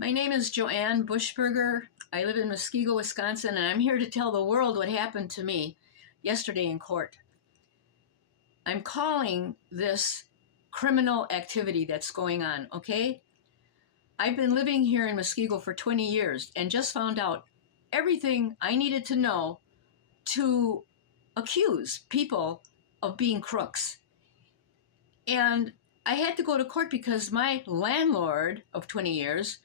My name is Joanne Bushberger. I live in Muskego, Wisconsin, and I'm here to tell the world what happened to me yesterday in court. I'm calling this criminal activity that's going on, okay? I've been living here in Muskego for 20 years and just found out everything I needed to know to accuse people of being crooks. And I had to go to court because my landlord of 20 years,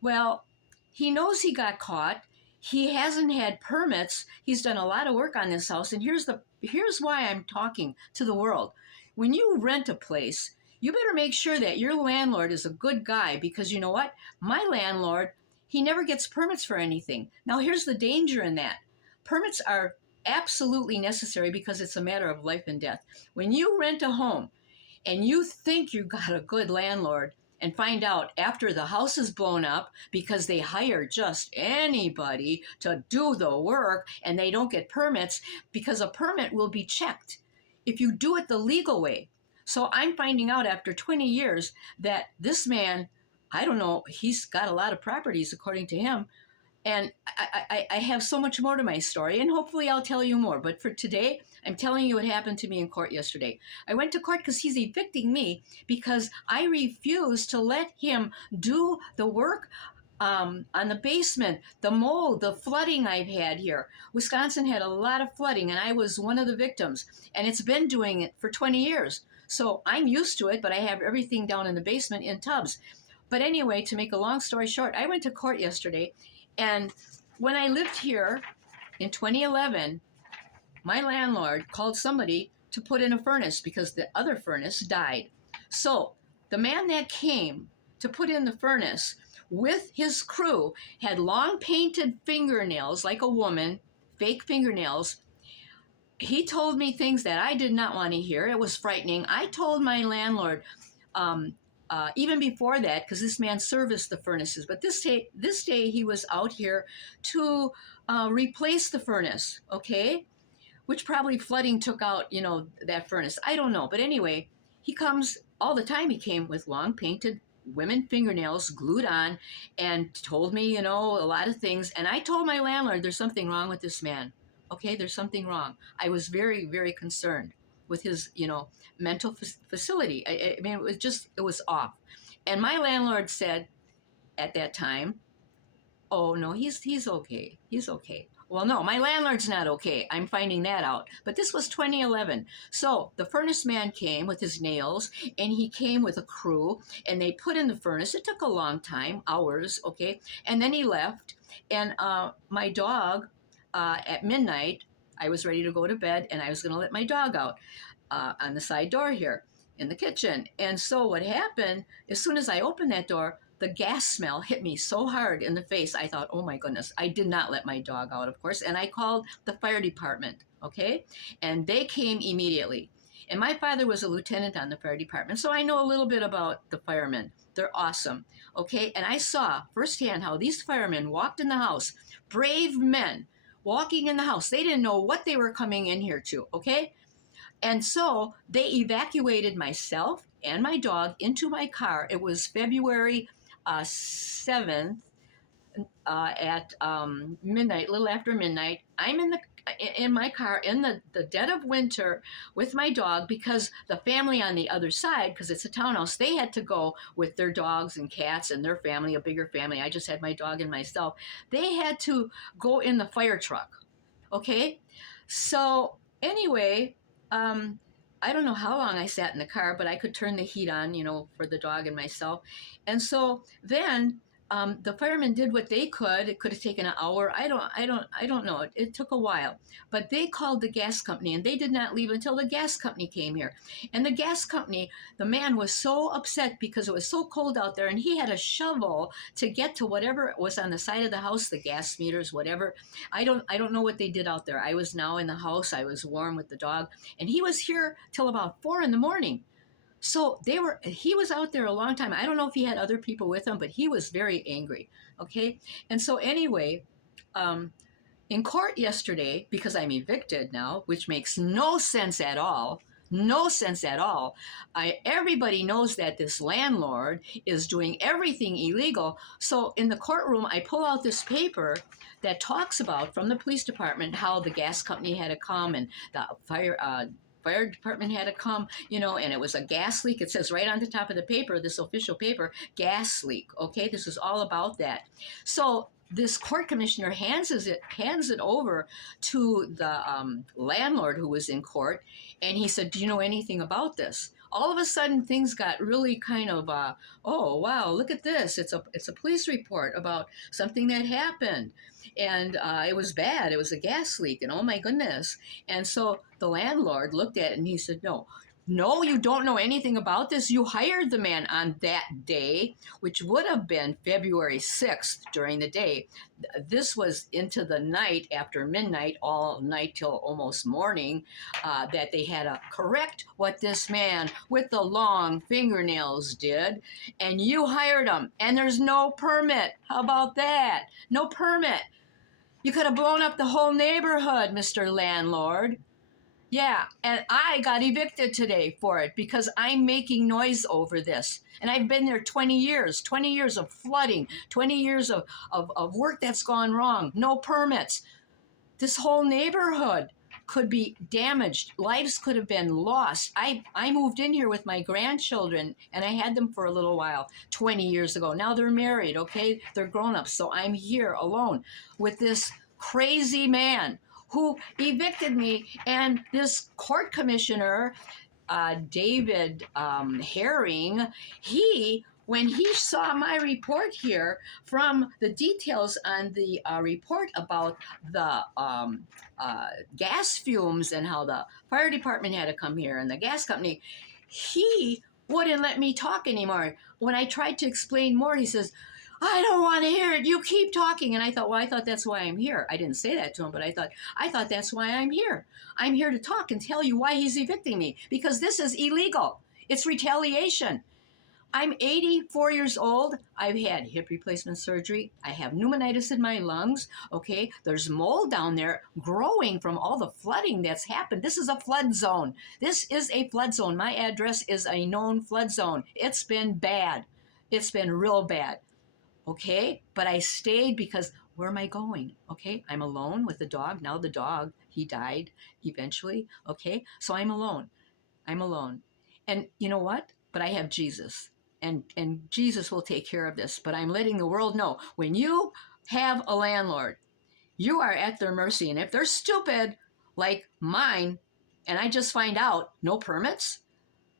well, he knows he got caught. He hasn't had permits. He's done a lot of work on this house. And here's why I'm talking to the world. When you rent a place, you better make sure that your landlord is a good guy, because you know what? My landlord, he never gets permits for anything. Now, here's the danger in that. Permits are absolutely necessary because it's a matter of life and death. When you rent a home and you think you got a good landlord, and find out after the house is blown up because they hire just anybody to do the work and they don't get permits, because a permit will be checked if you do it the legal way. So I'm finding out after 20 years that this man, I don't know, he's got a lot of properties according to him. And I have so much more to my story, and hopefully I'll tell you more. But for today, I'm telling you what happened to me in court yesterday. I went to court because he's evicting me because I refused to let him do the work on the basement, the mold, the flooding I've had here. Wisconsin had a lot of flooding, and I was one of the victims. And it's been doing it for 20 years. So I'm used to it, but I have everything down in the basement in tubs. But anyway, to make a long story short, I went to court yesterday. And when I lived here in 2011, my landlord called somebody to put in a furnace because the other furnace died. So the man that came to put in the furnace with his crew had long painted fingernails like a woman, fake fingernails. He told me things that I did not want to hear. It was frightening. I told my landlord, even before that, because this man serviced the furnaces, but this day he was out here to replace the furnace, okay? Which probably flooding took out, that furnace. I don't know. But anyway, he comes all the time. He came with long painted women fingernails glued on and told me, a lot of things. And I told my landlord, there's something wrong with this man. Okay, there's something wrong. I was very, very concerned with his, mental facility. I mean, it was off. And my landlord said at that time, oh, no, he's okay. He's okay. Well, no, my landlord's not okay. I'm finding that out. But this was 2011. So the furnace man came with his nails, and he came with a crew, and they put in the furnace. It took a long time, hours, okay? And then he left, and my dog, at midnight, I was ready to go to bed, and I was going to let my dog out on the side door here in the kitchen. And so what happened, as soon as I opened that door, the gas smell hit me so hard in the face. I thought, oh my goodness, I did not let my dog out, of course. And I called the fire department, okay? And they came immediately. And my father was a lieutenant on the fire department, so I know a little bit about the firemen. They're awesome, okay? And I saw firsthand how these firemen walked in the house, brave men walking in the house. They didn't know what they were coming in here to, okay? And so they evacuated myself and my dog into my car. It was February 7th at midnight, a little after midnight. I'm in my car in the dead of winter with my dog, because the family on the other side, because it's a townhouse, they had to go with their dogs and cats and their family, a bigger family. I just had my dog and myself. They had to go in the fire truck, okay? So anyway, I don't know how long I sat in the car, but I could turn the heat on, for the dog and myself. And so then the firemen did what they could. It could have taken an hour. I don't know. It took a while, but they called the gas company, and they did not leave until the gas company came here. And the gas company, the man was so upset because it was so cold out there, and he had a shovel to get to whatever was on the side of the house, the gas meters, whatever. I don't know what they did out there. I was now in the house. I was warm with the dog, and he was here till about 4 a.m. So he was out there a long time. I don't know if he had other people with him, but he was very angry. Okay. And so anyway, in court yesterday, because I'm evicted now, which makes no sense at all, No sense at all. Everybody knows that this landlord is doing everything illegal. So in the courtroom, I pull out this paper that talks about from the police department how the gas company had to come and the fire department had to come, and it was a gas leak. It says right on the top of the paper, this official paper, gas leak. Okay, this is all about that. So this court commissioner hands it over to the landlord who was in court, and he said, "Do you know anything about this?" All of a sudden, things got really kind of, oh wow, look at this! It's a police report about something that happened, and it was bad. It was a gas leak, and oh my goodness! And so the landlord looked at it and he said, "No, no, you don't know anything about this. You hired the man on that day, which would have been February 6th during the day. This was into the night after midnight, all night till almost morning, that they had to correct what this man with the long fingernails did. And you hired him, and there's no permit. How about that? No permit. You could have blown up the whole neighborhood, Mr. Landlord." Yeah, and I got evicted today for it because I'm making noise over this. And I've been there 20 years of flooding, 20 years of work that's gone wrong, no permits. This whole neighborhood could be damaged. Lives could have been lost. I moved in here with my grandchildren, and I had them for a little while 20 years ago. Now they're married, okay? They're grown-ups, so I'm here alone with this crazy man who evicted me. And this court commissioner, David Herring, when he saw my report here from the details on the report about the gas fumes and how the fire department had to come here and the gas company, he wouldn't let me talk anymore. When I tried to explain more, he says, "I don't want to hear it. You keep talking." And I thought that's why I'm here. I didn't say that to him, but I thought that's why I'm here. I'm here to talk and tell you why he's evicting me, because this is illegal. It's retaliation. I'm 84 years old. I've had hip replacement surgery. I have pneumonitis in my lungs. Okay, there's mold down there growing from all the flooding that's happened. This is a flood zone. This is a flood zone. My address is a known flood zone. It's been bad. It's been real bad. Okay, but I stayed because where am I going? Okay, I'm alone with the dog. Now the dog, he died eventually. Okay, so I'm alone. And you know what? But I have Jesus, and Jesus will take care of this. But I'm letting the world know, when you have a landlord, you are at their mercy. And if they're stupid like mine, and I just find out no permits,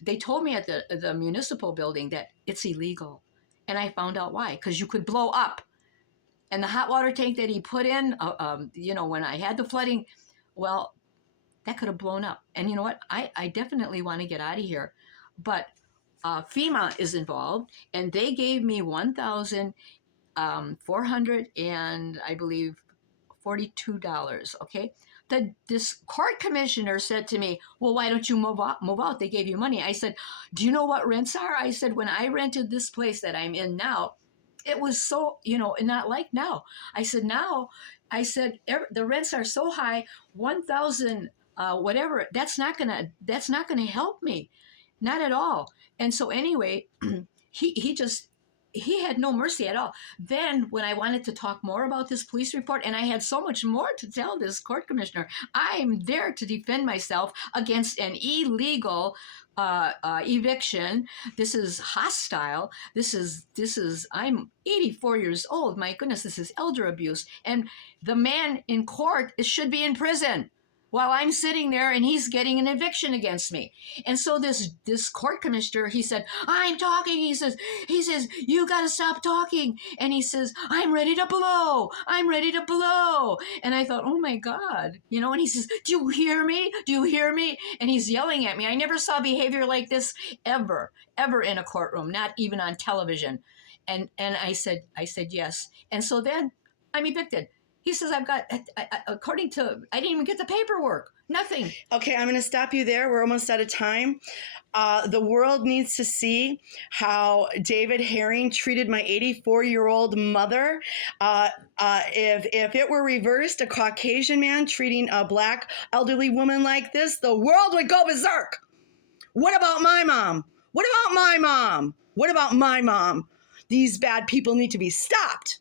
they told me at the municipal building that it's illegal. And I found out why, because you could blow up. And the hot water tank that he put in, when I had the flooding, well, that could have blown up. And you know what? I definitely want to get out of here. But FEMA is involved, and they gave me $1,400 and I believe $42. Okay. This court commissioner said to me, "Well, why don't you move out? They gave you money." I said, "Do you know what rents are?" I said, "When I rented this place that I'm in now, it was so, not like now." I said, the rents are so high, 1,000, whatever. That's not gonna help me, not at all. And so anyway, he had no mercy at all. Then when I wanted to talk more about this police report, and I had so much more to tell this court commissioner, I'm there to defend myself against an illegal eviction. This is hostile. I'm 84 years old. My goodness, this is elder abuse. And the man in court should be in prison while I'm sitting there, and he's getting an eviction against me. And so this court commissioner, he said, "I'm talking." He says, "You got to stop talking." And he says, I'm ready to blow. And I thought, oh my God, and he says, "Do you hear me? And he's yelling at me. I never saw behavior like this ever in a courtroom, not even on television. And I said, yes. And so then I'm evicted. He says, I didn't even get the paperwork. Nothing. Okay, I'm going to stop you there. We're almost out of time. The world needs to see how David Herring treated my 84-year-old mother. If it were reversed, a Caucasian man treating a black elderly woman like this, the world would go berserk. What about my mom? What about my mom? What about my mom? These bad people need to be stopped.